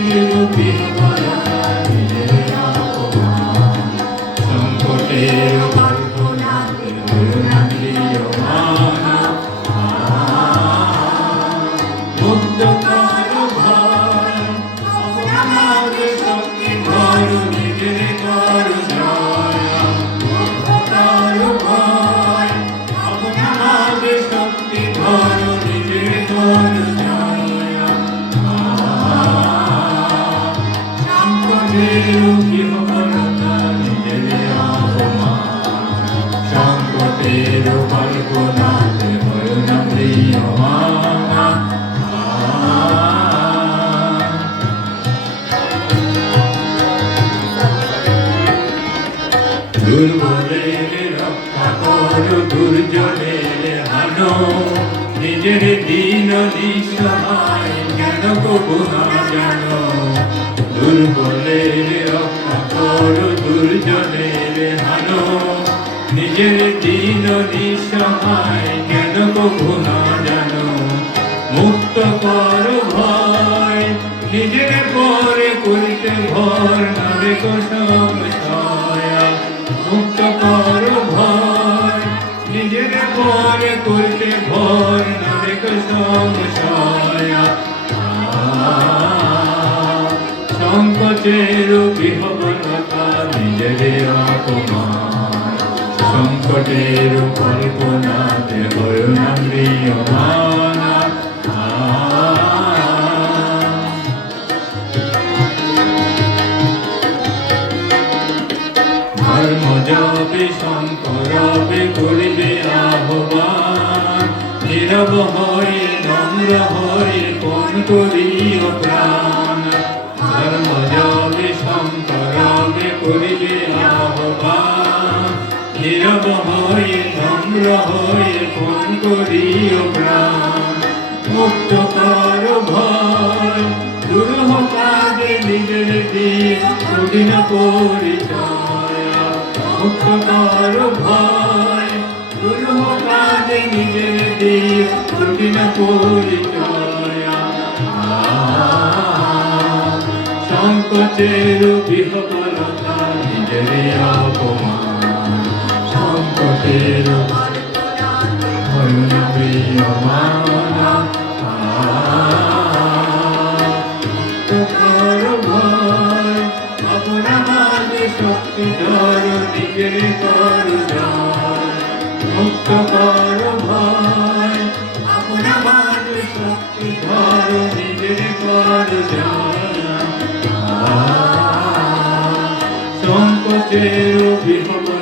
সংকটের বিহ্বলতা নিজের অপমান, সংকটের কল্পনাতে হইও না ম্রিয়মাণ। মুক্ত করো ভয়, অপরাধে শক্তি ধরো নিজের করো জয়। মুক্ত করো ভয়, অপরাধে শক্তি ধরো নিজের করো জয়। সংকটের বিহ্বলতা নিজের অপমান, সংকটের কল্পনাতে হইও না ম্রিয়মাণ। দুর্বলের রক্ষা করো, দুর্জনের হানো, নিজের দীন নিঃসহায় জ্ঞান কবু না জানো। দুর্বলের রক্ষা করো, দুর্জনের হানো, নিজের দীন নিঃসহায় জ্ঞান কবু না জানো। মুক্ত করো ভয়, নিজের পরে করিতে ভর না রেখো সংশয়। মুক্ত করো ভয়, নিজের পরে করিতে ভর না রেখো সংশয়। সংকটের বিহ্বলতা নিজের অপমান, সংকটের কল্পনাতে হইও না ম্রিয়মাণ। ধর্ম যাবে শঙ্করবে করিবে আহ্বান, নীরব হয়ে নম্র হয়ে কোন করিও প্রাণ। ধর্ম যাবে শঙ্করবে করিবে আহ্বান, নীরব হয়ে নম্র হয়ে কোন করিও প্রাণ। মুক্ত করো ভয়, দুরূহ কাজে নিজের দিন কঠিন পরিচয়। মুক্ত করো ভয়, দুরূহ কাজে নিজের দিন কঠিন পরিচয়। সংকটের বিহ্বলতা নিজের অপমান, সংকটের হইও না ম্রিয়মাণ। করো ভয়, অপরাধে শক্তি ধরো নিজের করো জয়। মুক্ত করো ভয়, অপরাধে শক্তি ধরো নিজের করো জয়। সংকটের বিহ্বলতা